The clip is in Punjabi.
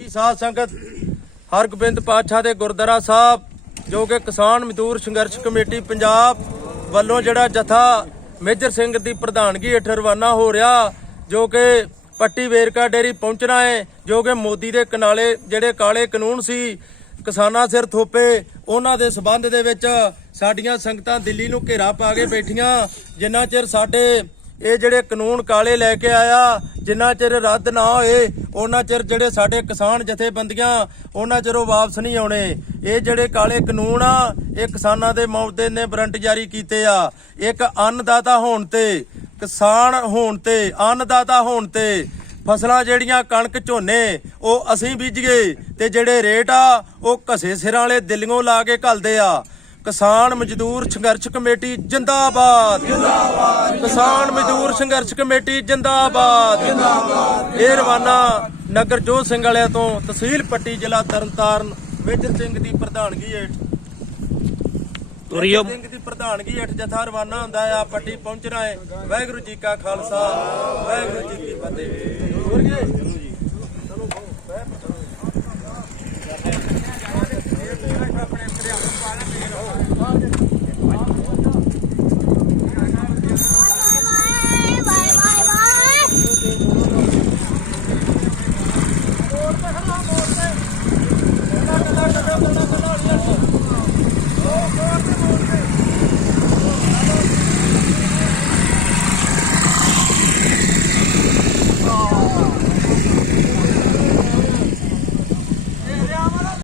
ਜੀ, ਸਾਧ ਸੰਗਤ, ਹਰਗੋਬਿੰਦ ਪਾਤਸ਼ਾਹ ਦੇ ਗੁਰਦੁਆਰਾ ਸਾਹਿਬ, ਜੋ ਕਿ ਕਿਸਾਨ ਮਜ਼ਦੂਰ ਸੰਘਰਸ਼ ਕਮੇਟੀ ਪੰਜਾਬ ਵੱਲੋਂ ਜਿਹੜਾ ਜਥਾ ਮੇਜਰ ਸਿੰਘ ਦੀ ਪ੍ਰਧਾਨਗੀ ਹੇਠ ਰਵਾਨਾ ਹੋ ਰਿਹਾ, ਜੋ ਕਿ ਪੱਟੀ ਵੇਰਕਾ ਡੇਰੀ ਪਹੁੰਚਣਾ ਹੈ, ਜੋ ਕਿ ਮੋਦੀ ਦੇ ਕਨਾਲੇ ਜਿਹੜੇ ਕਾਲੇ ਕਾਨੂੰਨ ਸੀ, ਕਿਸਾਨਾਂ ਸਿਰ ਥੋਪੇ, ਉਹਨਾਂ ਦੇ ਸਬੰਧ ਦੇ ਵਿੱਚ ਸਾਡੀਆਂ ਸੰਗਤਾਂ ਦਿੱਲੀ ਨੂੰ ਘੇਰਾ ਪਾ ਕੇ ਬੈਠੀਆਂ, ਜਿੰਨਾ ਚਿਰ ਸਾਡੇ ਇਹ ਜਿਹੜੇ ਕਾਨੂੰਨ ਕਾਲੇ ਲੈ ਕੇ ਆਇਆ, ਜਿੰਨਾ ਚਿਰ ਰੱਦ ਨਾ ਹੋਏ ਉਹਨਾਂ ਚਿਰ ਜਿਹੜੇ ਸਾਡੇ ਕਿਸਾਨ ਜਥੇਬੰਦੀਆਂ ਉਹਨਾਂ ਚਿਰ ਉਹ ਵਾਪਸ ਨਹੀਂ ਆਉਣੇ। ਇਹ ਜਿਹੜੇ ਕਾਲੇ ਕਾਨੂੰਨ ਆ, ਇਹ ਕਿਸਾਨਾਂ ਦੇ ਮੌਤ ਨੇ ਵਾਰੰਟ ਜਾਰੀ ਕੀਤੇ ਆ। ਇੱਕ ਅੰਨਦਾਤਾ ਹੋਣ ਤੇ, ਕਿਸਾਨ ਹੋਣ ਤੇ, ਅੰਨਦਾਤਾ ਹੋਣ ਤੇ, ਫਸਲਾਂ ਜਿਹੜੀਆਂ ਕਣਕ ਝੋਨੇ, ਉਹ ਅਸੀਂ ਬੀਜੀਏ ਤੇ ਜਿਹੜੇ ਰੇਟ ਆ, ਉਹ ਘਸੇ ਸਿਰਾਂ ਵਾਲੇ ਦਿੱਲੀੋਂ ਲਾ ਕੇ ਘੱਲਦੇ ਆ। ਕਿਸਾਨ ਮਜ਼ਦੂਰ ਸੰਘਰਸ਼ ਕਮੇਟੀ ਜਿੰਦਾਬਾਦ। ਜਿੰਦਾਬਾਦ ਕਿਸਾਨ ਮਜ਼ਦੂਰ ਸੰਘਰਸ਼ ਕਮੇਟੀ ਜਿੰਦਾਬਾਦ। ਜਿੰਦਾਬਾਦ ਇਹ ਰਵਾਨਾ ਨਗਰ ਜੋਤ ਸਿੰਘ ਵਾਲਿਆਂ ਤੋਂ ਤਹਿਸੀਲ ਪੱਟੀ ਜ਼ਿਲ੍ਹਾ ਤਰਨਤਾਰਨ ਮੇਜਰ ਸਿੰਘ ਦੀ ਪ੍ਰਧਾਨਗੀ ਹੇਠ। ਤੁਰਿਓ। ਸਿੰਘ ਦੀ ਪ੍ਰਧਾਨਗੀ ਹੇਠ ਜਥਾ ਰਵਾਨਾ ਹੁੰਦਾ ਆ ਪੱਟੀ ਪਹੁੰਚਣਾ ਹੈ। ਵਾਹਿਗੁਰੂ ਜੀ ਕਾ ਖਾਲਸਾ ਵਾਹਿਗੁਰੂ ਜੀ ਕੀ ਫਤਿਹ।